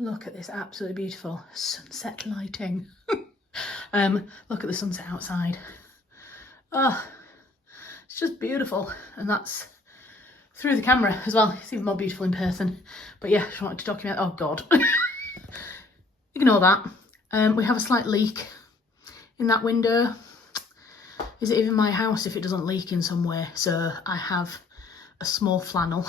Look at this absolutely beautiful sunset lighting. Look at the sunset outside. Oh, it's just beautiful. And that's through the camera as well. It's even more beautiful in person. But yeah, just wanted to document, oh God. Ignore that. We have a slight leak in that window. Is it even my house if it doesn't leak in some way? So I have a small flannel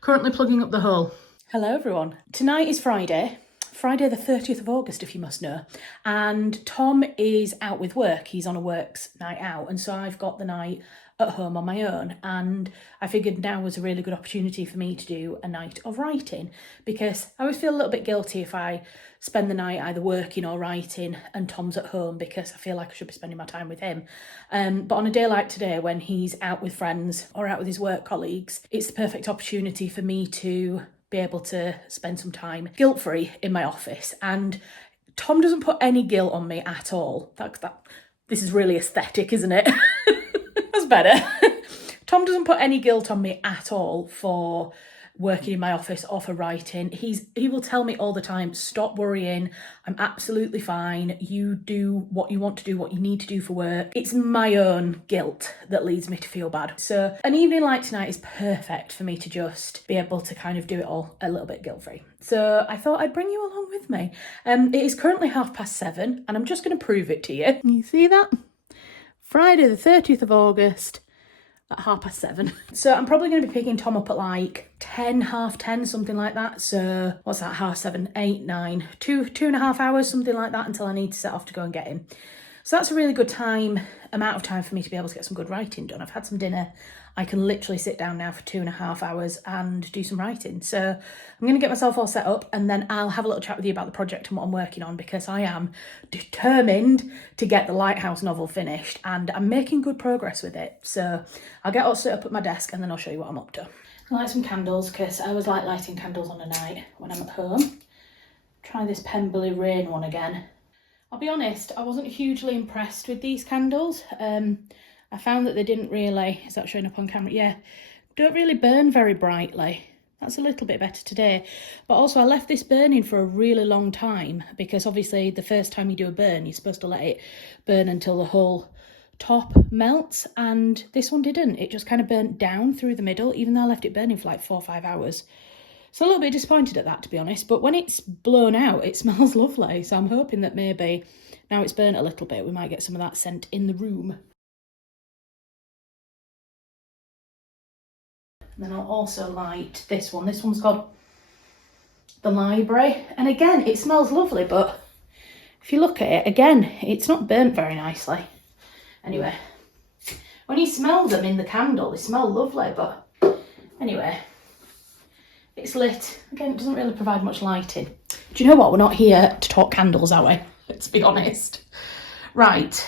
currently plugging up the hole. Hello everyone. Tonight is Friday the 30th of August, if you must know, and Tom is out with work. He's on a works night out, and so I've got the night at home on my own, and I figured now was a really good opportunity for me to do a night of writing, because I always feel a little bit guilty if I spend the night either working or writing and Tom's at home, because I feel like I should be spending my time with him. But on a day like today, when he's out with friends or out with his work colleagues, it's the perfect opportunity for me to be able to spend some time guilt-free in my office. And Tom doesn't put any guilt on me at all. This is really aesthetic, isn't it? That's better. Tom doesn't put any guilt on me at all for working in my office or for writing. He will tell me all the time, stop worrying, I'm absolutely fine, you do what you want to do, what you need to do for work. It's my own guilt that leads me to feel bad. So an evening like tonight is perfect for me to just be able to kind of do it all a little bit guilt-free. So I thought I'd bring you along with me. It is currently 7:30 and I'm just going to prove it to you. You see that? Friday the 30th of August. At 7:30. So I'm probably going to be picking Tom up at like 10, 10:30, something like that. So what's that, 7:30, 8, 9, 2.5 hours, something like that, until I need to set off to go and get him. So that's a really good amount of time for me to be able to get some good writing done. I've had some dinner. I can literally sit down now for 2.5 hours and do some writing. So I'm going to get myself all set up, and then I'll have a little chat with you about the project and what I'm working on, because I am determined to get the Lighthouse novel finished and I'm making good progress with it. So I'll get all set up at my desk and then I'll show you what I'm up to. I light some candles because I always like lighting candles on a night when I'm at home. Try this Pemberley Rain one again. I'll be honest, I wasn't hugely impressed with these candles. I found that they didn't really, is that showing up on camera? Yeah, don't really burn very brightly. That's a little bit better today. But also I left this burning for a really long time, because obviously the first time you do a burn, you're supposed to let it burn until the whole top melts, and this one didn't. It just kind of burnt down through the middle, even though I left it burning for like 4 or 5 hours. So a little bit disappointed at that, to be honest, but when it's blown out, it smells lovely. So I'm hoping that maybe now it's burnt a little bit, we might get some of that scent in the room. And then I'll also light this one. This one's called The Library. And again, it smells lovely, but if you look at it, again, it's not burnt very nicely. Anyway, when you smell them in the candle, they smell lovely, but anyway, it's lit. Again, it doesn't really provide much lighting. Do you know what? We're not here to talk candles, are we? Let's be honest. Right.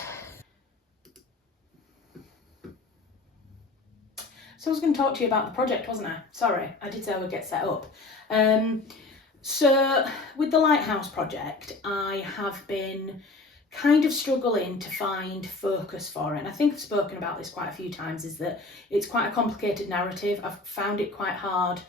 So I was going to talk to you about the project, wasn't I? Sorry, I did say I would get set up. So with the Lighthouse project, I have been kind of struggling to find focus for it. And I think I've spoken about this quite a few times, is that it's quite a complicated narrative. I've found it quite hard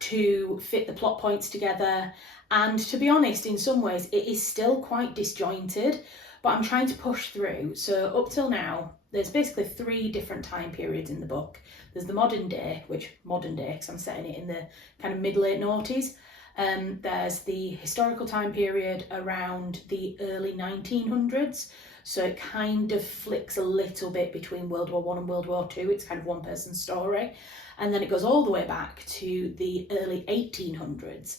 to fit the plot points together. And to be honest, in some ways, it is still quite disjointed, but I'm trying to push through. So up till now, there's basically 3 different time periods in the book. There's the modern day, because I'm setting it in the kind of mid-late noughties. There's the historical time period around the early 1900s. So it kind of flicks a little bit between World War I and World War II. It's kind of one person's story. And then it goes all the way back to the early 1800s.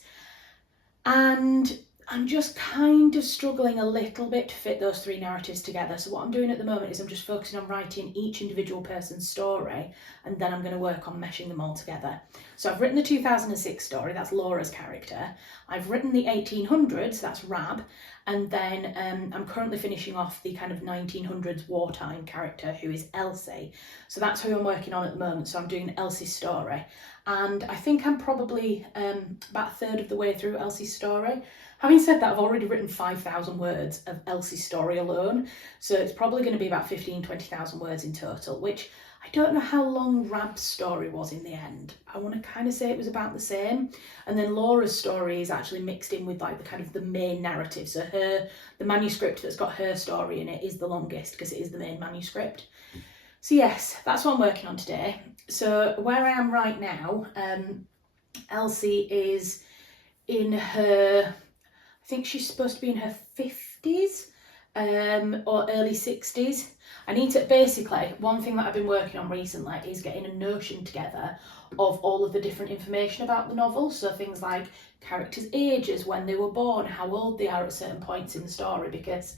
And I'm just kind of struggling a little bit to fit those 3 narratives together. So what I'm doing at the moment is I'm just focusing on writing each individual person's story, and then I'm going to work on meshing them all together. So I've written the 2006 story, that's Laura's character. I've written the 1800s, that's Rab, and then I'm currently finishing off the kind of 1900s wartime character, who is Elsie. So that's who I'm working on at the moment. So I'm doing Elsie's story. And I think I'm probably about a third of the way through Elsie's story. Having said that, I've already written 5,000 words of Elsie's story alone, so it's probably going to be about 20,000 words in total, which I don't know how long Rab's story was in the end. I want to kind of say it was about the same. And then Laura's story is actually mixed in with like the kind of the main narrative. So the manuscript that's got her story in it is the longest because it is the main manuscript. So yes, that's what I'm working on today. So where I am right now, Elsie is in her, I think she's supposed to be in her 50s or early 60s. I need to, basically, one thing that I've been working on recently is getting a notion together of all of the different information about the novel. So things like characters' ages, when they were born, how old they are at certain points in the story, because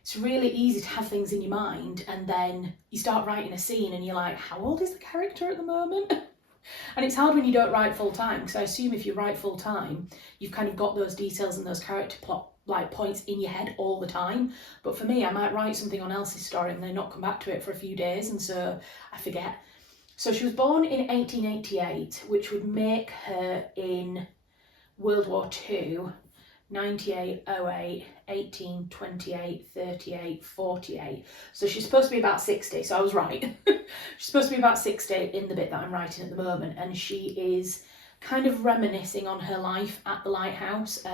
it's really easy to have things in your mind and then you start writing a scene and you're like, how old is the character at the moment? And it's hard when you don't write full time, because I assume if you write full time, you've kind of got those details and those character plot like points in your head all the time. But for me, I might write something on Elsie's story and then not come back to it for a few days, and so I forget. So she was born in 1888, which would make her in World War II 98, 08, 18, 28, 38, 48. So she's supposed to be about 60, so I was right. She's supposed to be about 60 in the bit that I'm writing at the moment, and she is kind of reminiscing on her life at the lighthouse.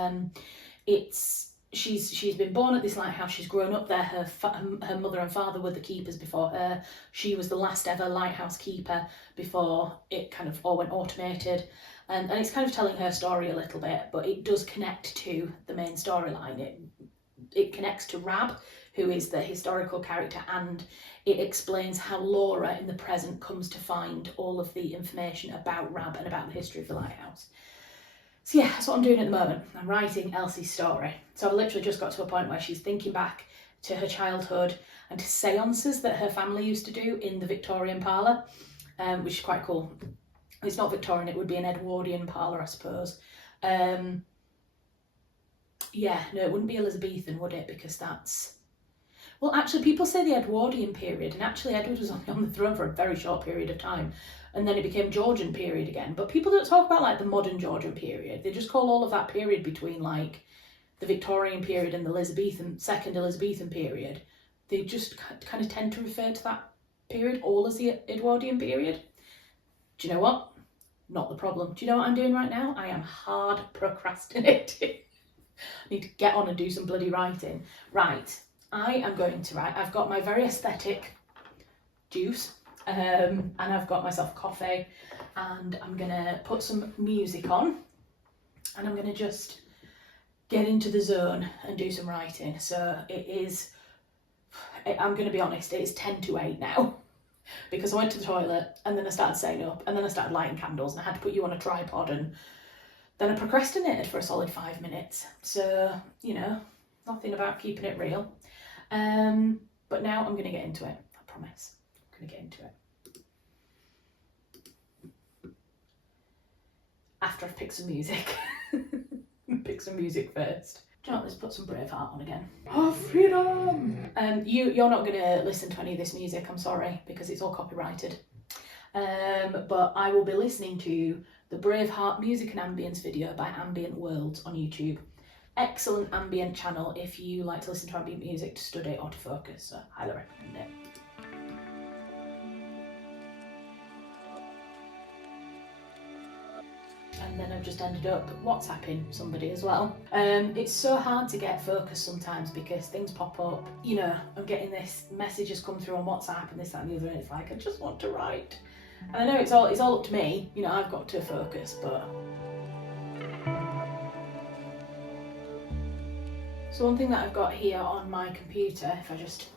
She's been born at this lighthouse, she's grown up there, her mother and father were the keepers before her. She was the last ever lighthouse keeper before it kind of all went automated. And it's kind of telling her story a little bit, but it does connect to the main storyline. It connects to Rab, who is the historical character, and it explains how Laura in the present comes to find all of the information about Rab and about the history of the lighthouse. So yeah, that's what I'm doing at the moment. I'm writing Elsie's story. So I've literally just got to a point where she's thinking back to her childhood and to seances that her family used to do in the Victorian parlour, which is quite cool. It's not Victorian, it would be an Edwardian parlour, I suppose. Yeah, no, it wouldn't be Elizabethan, would it? Because that's... Well, actually, people say the Edwardian period, and actually Edward was only on the throne for a very short period of time, and then it became Georgian period again. But people don't talk about, like, the modern Georgian period. They just call all of that period between, like, the Victorian period and the second Elizabethan period. They just kind of tend to refer to that period all as the Edwardian period. Do you know what? Not the problem. Do you know what I'm doing right now? I am hard procrastinating. I need to get on and do some bloody writing. Right, I am going to write. I've got my very aesthetic juice, and I've got myself coffee, and I'm going to put some music on, and I'm going to just get into the zone and do some writing. So I'm going to be honest, it is 10 to 8 now. Because I went to the toilet and then I started setting up and then I started lighting candles and I had to put you on a tripod, and then I procrastinated for a solid 5 minutes. So, you know, nothing about keeping it real. But now I'm going to get into it, I promise. I'm going to get into it. After I've picked some music. Pick some music first. Do you know what, let's put some Braveheart on again. Oh, freedom! You're not going to listen to any of this music, I'm sorry, because it's all copyrighted. But I will be listening to the Braveheart Music and Ambience video by Ambient Worlds on YouTube. Excellent ambient channel if you like to listen to ambient music to study or to focus, so highly recommend it. And then I've just ended up WhatsApping somebody as well. It's so hard to get focused sometimes because things pop up. You know, I'm getting this messages come through on WhatsApp and this, that and the other, and it's like, I just want to write. And I know it's all up to me, you know, I've got to focus, but... So one thing that I've got here on my computer, if I just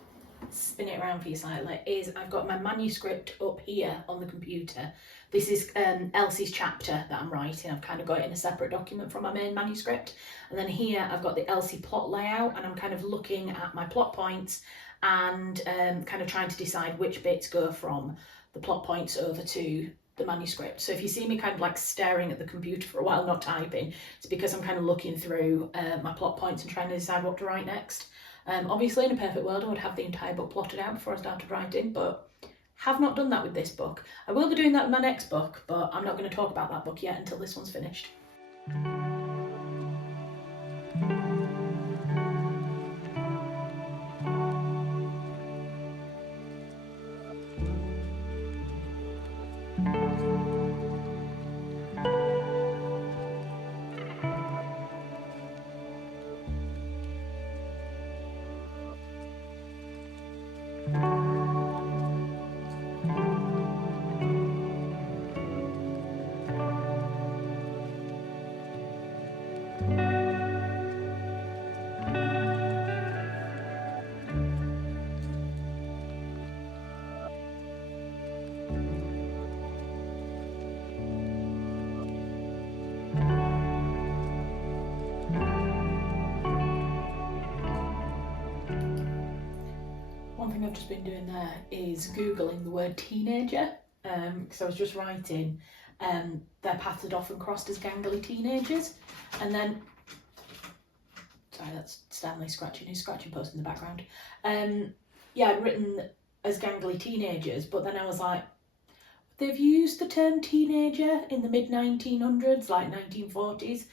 spin it around for you slightly, is I've got my manuscript up here on the computer. This is Elsie's chapter that I'm writing. I've kind of got it in a separate document from my main manuscript. And then here I've got the Elsie plot layout, and I'm kind of looking at my plot points and kind of trying to decide which bits go from the plot points over to the manuscript. So if you see me kind of like staring at the computer for a while, not typing, it's because I'm kind of looking through my plot points and trying to decide what to write next. Obviously in a perfect world I would have the entire book plotted out before I started writing, but have not done that with this book. I will be doing that with my next book, but I'm not going to talk about that book yet until this one's finished. just been doing there is Googling the word teenager, because I was just writing their paths had often crossed as gangly teenagers, and then, sorry, that's Stanley scratching his scratching post in the background. Yeah, I'd written as gangly teenagers, but then I was like, they've used the term teenager in the mid-1900s, like 1940s.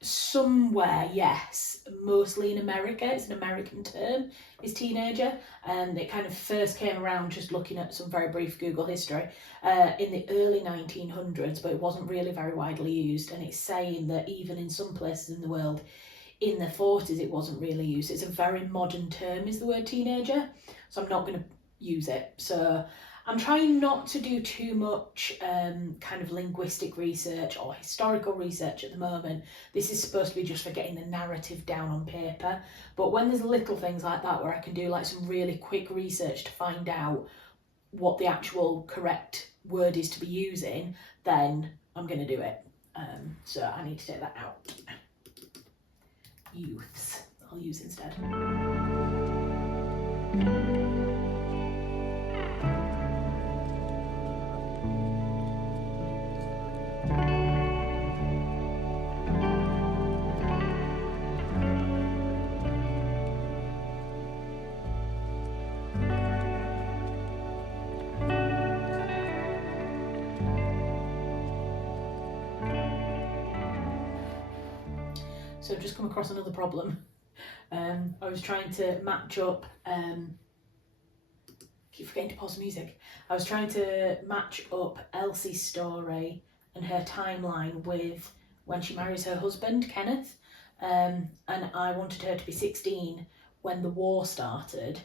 Somewhere, yes, mostly in America, it's an American term, is teenager, and it kind of first came around, just looking at some very brief Google history, in the early 1900s, but it wasn't really very widely used, and it's saying that even in some places in the world, in the 40s, it wasn't really used. It's a very modern term, is the word teenager, so I'm not going to use it. So I'm trying not to do too much kind of linguistic research or historical research at the moment. This is supposed to be just for getting the narrative down on paper. But when there's little things like that where I can do like some really quick research to find out what the actual correct word is to be using, then I'm going to do it. So I need to take that out. Youths, I'll use instead. So I've just come across another problem. I was trying to match up, keep forgetting to pause the music. I was trying to match up Elsie's story and her timeline with when she marries her husband, Kenneth. And I wanted her to be 16 when the war started,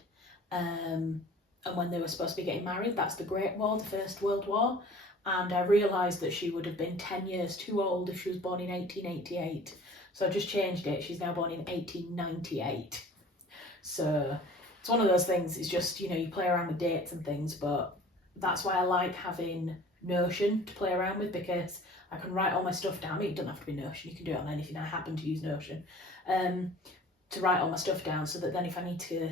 and when they were supposed to be getting married. That's the Great War, the First World War. And I realised that she would have been 10 years too old if she was born in 1888. So I just changed it. She's now born in 1898. So it's one of those things, it's just, you know, you play around with dates and things, but that's why I like having Notion to play around with, because I can write all my stuff down. I mean, it doesn't have to be Notion, you can do it on anything. I happen to use Notion to write all my stuff down, so that then if I need to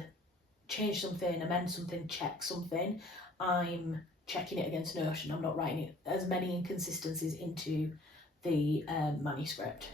change something, amend something, check something, I'm checking it against Notion. I'm not writing as many inconsistencies into the manuscript.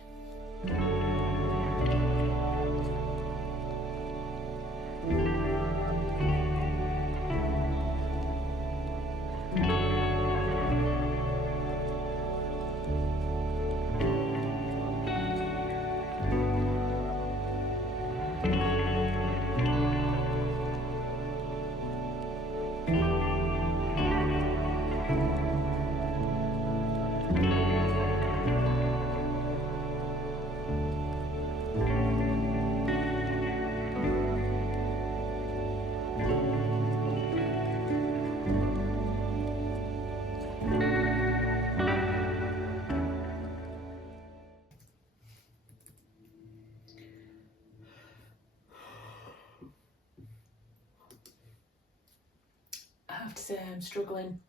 I have to say I'm struggling.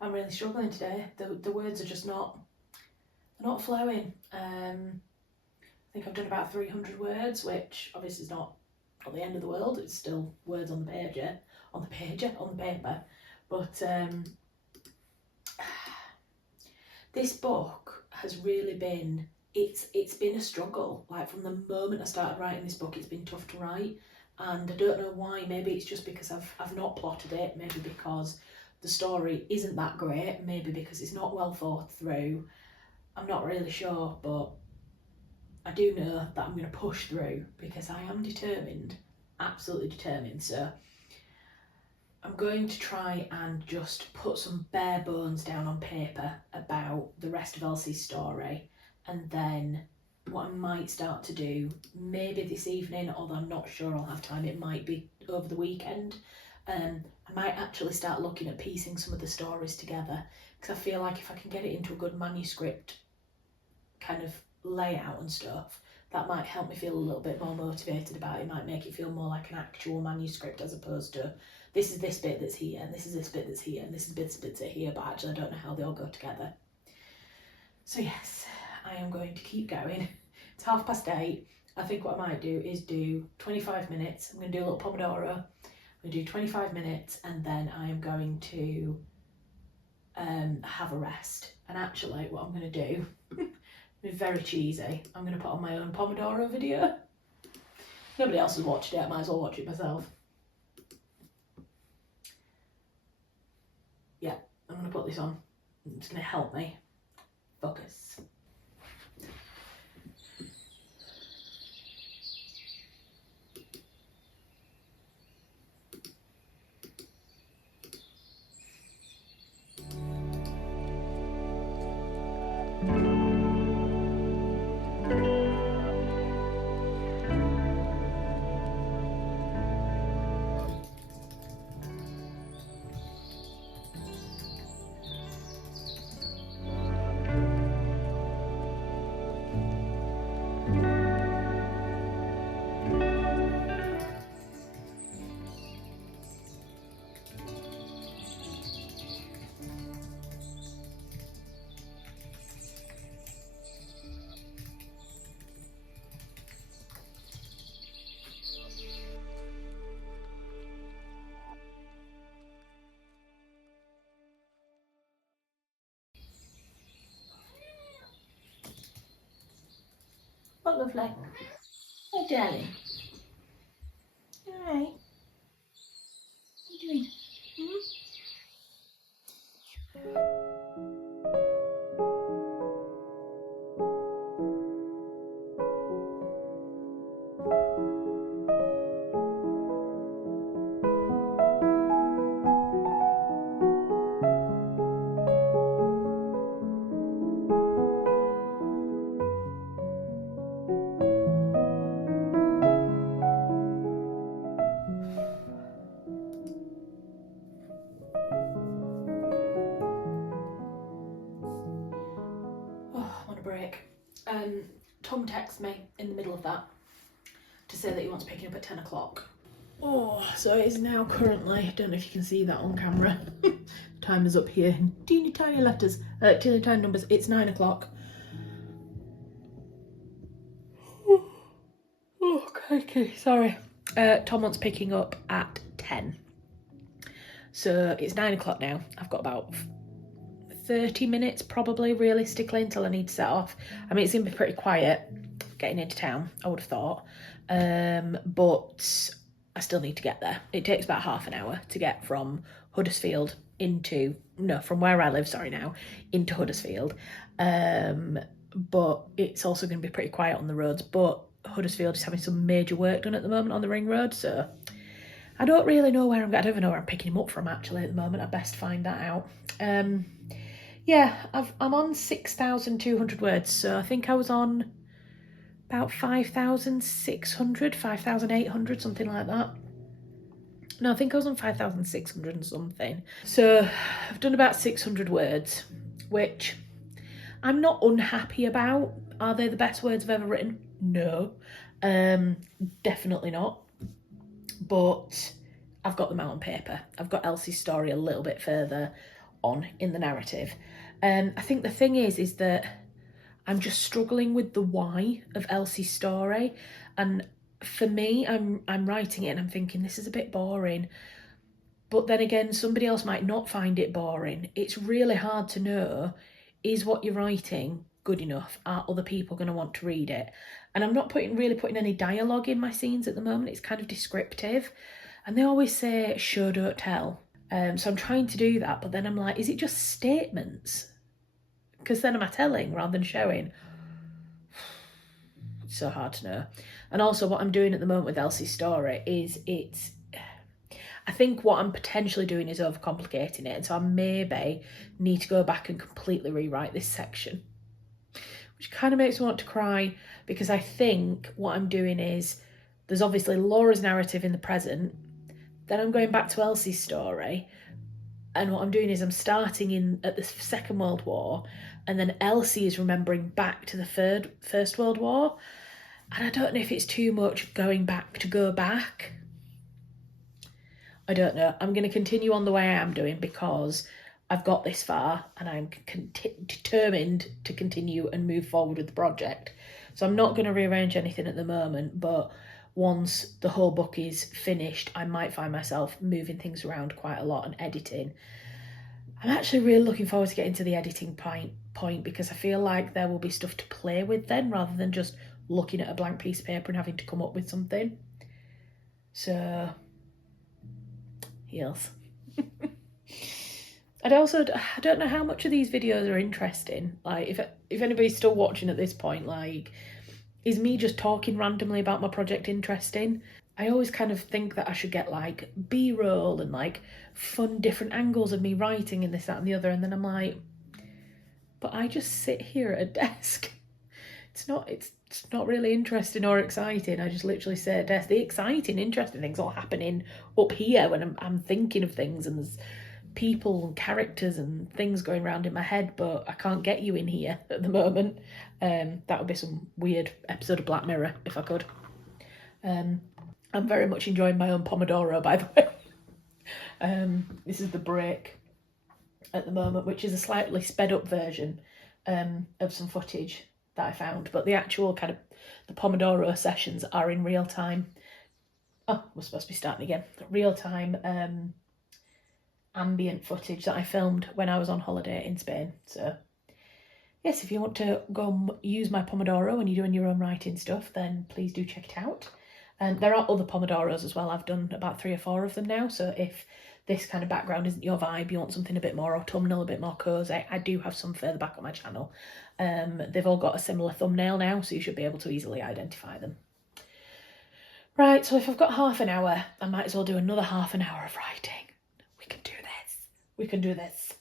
I'm really struggling today. The words are just not flowing. I think I've done about 300 words, which obviously is not the end of the world. It's still words on the paper. But this book has really been, it's been a struggle. Like from the moment I started writing this book, it's been tough to write. And I don't know why. Maybe it's just because I've not plotted it, maybe because the story isn't that great, maybe because it's not well thought through. I'm not really sure, but I do know that I'm going to push through because I am determined, absolutely determined. So I'm going to try and just put some bare bones down on paper about the rest of Elsie's story, and then what I might start to do, maybe this evening, although I'm not sure I'll have time, it might be over the weekend, I might actually start looking at piecing some of the stories together, because I feel like if I can get it into a good manuscript kind of layout and stuff, that might help me feel a little bit more motivated about it. It might make it feel more like an actual manuscript, as opposed to this is this bit that's here, and this is this bit that's here, and this is bits that are here, but actually I don't know how they all go together. So yes, I am going to keep going. It's 8:30. I think what I might do is do 25 minutes. I'm going to do a little Pomodoro. I'm going to do 25 minutes and then I am going to have a rest. And actually what I'm going to do is very cheesy. I'm going to put on my own Pomodoro video. Nobody else has watched it, I might as well watch it myself. Yeah, I'm going to put this on. It's going to help me focus. What lovely. Oh, darling. Alright. What are you doing? Oh, I want a break. Tom texted me in the middle of that to say that he wants picking up at 10 o'clock. Oh, so it is now currently, I don't know if you can see that on camera. Time is up here in teeny tiny letters, teeny tiny numbers. It's 9 o'clock. Oh, okay, sorry. Tom wants picking up at 10. So it's 9 o'clock now. I've got about 30 minutes probably realistically until I need to set off. I mean, it's gonna be pretty quiet getting into town, I would have thought, but I still need to get there. It takes about half an hour to get from Huddersfield from where I live, into Huddersfield, but it's also going to be pretty quiet on the roads. But Huddersfield is having some major work done at the moment on the ring road, so I don't really know where I'm going. I don't even know where I'm picking him up from actually at the moment. I best find that out. Yeah, I'm on 6,200 words, so I think I was on about 5,600, 5,800, something like that. No, I think I was on 5,600 and something. So I've done about 600 words, which I'm not unhappy about. Are they the best words I've ever written? No, definitely not. But I've got them out on paper. I've got Elsie's story a little bit further on in the narrative. I think the thing is that I'm just struggling with the why of Elsie's story. And for me, I'm writing it and I'm thinking this is a bit boring. But then again, somebody else might not find it boring. It's really hard to know, is what you're writing good enough? Are other people going to want to read it? And I'm not really putting any dialogue in my scenes at the moment. It's kind of descriptive. And they always say, show, don't tell. So I'm trying to do that, but then I'm like, is it just statements? Because then am I telling rather than showing? It's so hard to know. And also what I'm doing at the moment with Elsie's story is I think what I'm potentially doing is overcomplicating it. And so I maybe need to go back and completely rewrite this section, which kind of makes me want to cry, because I think what I'm doing is there's obviously Laura's narrative in the present. Then I'm going back to Elsie's story. And what I'm doing is I'm starting at the Second World War, and then Elsie is remembering back to the First World War. And I don't know if it's too much going back to go back. I don't know. I'm going to continue on the way I am doing because I've got this far and I'm determined to continue and move forward with the project. So I'm not going to rearrange anything at the moment, but once the whole book is finished, I might find myself moving things around quite a lot and editing. I'm actually really looking forward to getting to the editing point because I feel like there will be stuff to play with then, rather than just looking at a blank piece of paper and having to come up with something. So, yes. I don't know how much of these videos are interesting. Like, if anybody's still watching at this point, like, is me just talking randomly about my project interesting? I always kind of think that I should get like B-roll and like fun different angles of me writing and this, that and the other, and then I'm like, but I just sit here at a desk. It's not really interesting or exciting. I just literally sit at a desk. The exciting, interesting things all happening up here when I'm thinking of things, and there's people and characters and things going around in my head, but I can't get you in here at the moment. That would be some weird episode of Black Mirror if I could. I'm very much enjoying my own Pomodoro, by the way. This is the break at the moment, which is a slightly sped up version of some footage that I found, but the actual kind of the Pomodoro sessions are in real time. Oh, we're supposed to be starting again. Real time ambient footage that I filmed when I was on holiday in Spain. So yes, if you want to go and use my Pomodoro when you're doing your own writing stuff, then please do check it out. And there are other Pomodoros as well. I've done about 3 or 4 of them now. So if this kind of background isn't your vibe, you want something a bit more autumnal, a bit more cozy, I do have some further back on my channel. They've all got a similar thumbnail now, so you should be able to easily identify them. Right, so if I've got half an hour, I might as well do another half an hour of writing. We can do this. We can do this.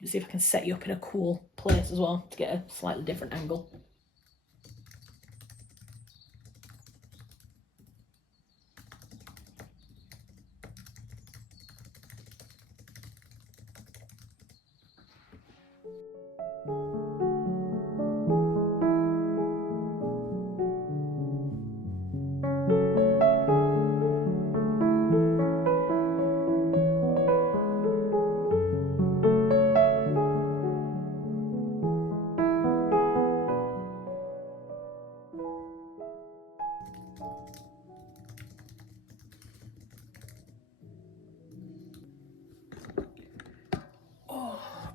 Let's see if I can set you up in a cool place as well to get a slightly different angle.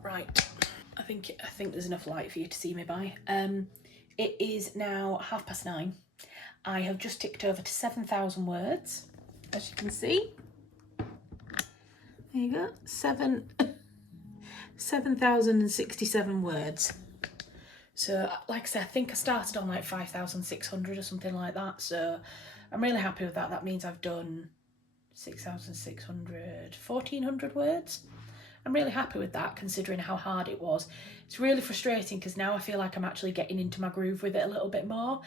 Right, I think there's enough light for you to see me by. It is now 9:30. I have just ticked over to 7,000 words, as you can see. There you go, 7,067 words. So, like I said, I think I started on like 5,600 or something like that. So I'm really happy with that. That means I've done 6,600, 1,400 words. I'm really happy with that, considering how hard it was. It's really frustrating because now I feel like I'm actually getting into my groove with it a little bit more.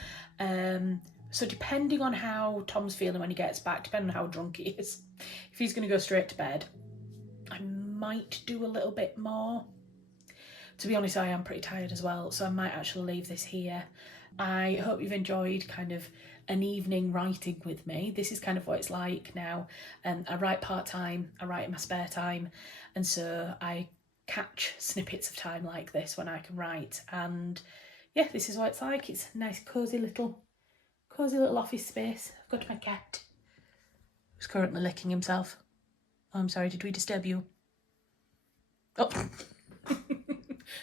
So depending on how Tom's feeling when he gets back, depending on how drunk he is, if he's going to go straight to bed, I might do a little bit more. To be honest, I am pretty tired as well, so I might actually leave this here. I hope you've enjoyed kind of an evening writing with me. This is kind of what it's like now. I write part-time, I write in my spare time, and so I catch snippets of time like this when I can write. And yeah, this is what it's like. It's a nice cozy little office space. I've got my cat who's currently licking himself. Oh, I'm sorry, did we disturb you? Oh.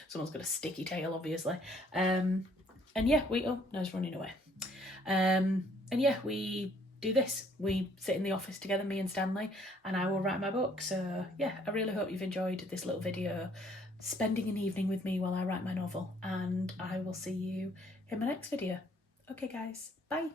Someone's got a sticky tail, obviously. And yeah, no, it's running away. And yeah, we do this. We sit in the office together, me and Stanley, and I will write my book. So yeah, I really hope you've enjoyed this little video, spending an evening with me while I write my novel, and I will see you in my next video. Okay guys, bye.